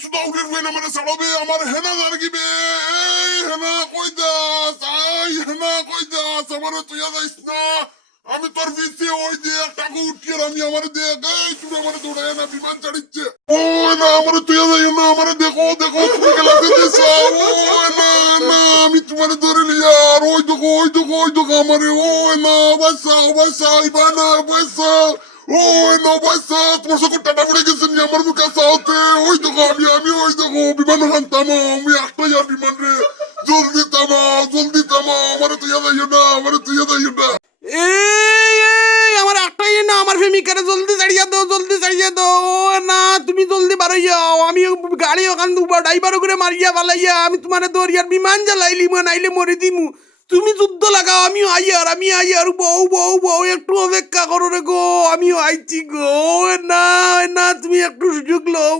সুদা উঠে রুয়ে না মানে সাড়বে আমার হেনা জারগিবে এই হেনা কই দাস আই হেনা কই দাস আমার তুই যাইস না আমি তোর ভিসে ওই যে টাকা উঠিয়ে আমি আমার দেখ এই তুমি আমার দৌড়ায় না বিমান চাড়িচ্ছে ও না আমার তুই যাই না আমার দেখো দেখো তুমি গেলাতে দিছো ও না না আমি তোমার ধরে লিয়া আর ওই দেখো আমার ও না বাসা ইবানা বাসা ও না বাসা তোমার সব টাটা পড়ে গেছে নি আমার মুখে সাউতে ওই দেখো আমি ওই দেখো বিমান হান্তামো আমি একটা যার বিমান রে জলদি থামাও আমার তুই যাই না আমার তুই যাই না এই আমার একটাই না আমার প্রেমিকারে জলদি ছাড়িয়ে দাও ও না তুমি জলদি বারো যাও আমি গাড়ি ওখান ড্রাইভার করে মারিয়া পালাইয়া আমি তোমার দরিয়ার বিমান জ্বালাইলি নাইলে মরে দিমু তুমি যুদ্ধ লাগাও আমি আইয়ার বউ একটু অপেক্ষা করো রে গো আমিও আইছি গো না তুমি একটু সুযোগ লও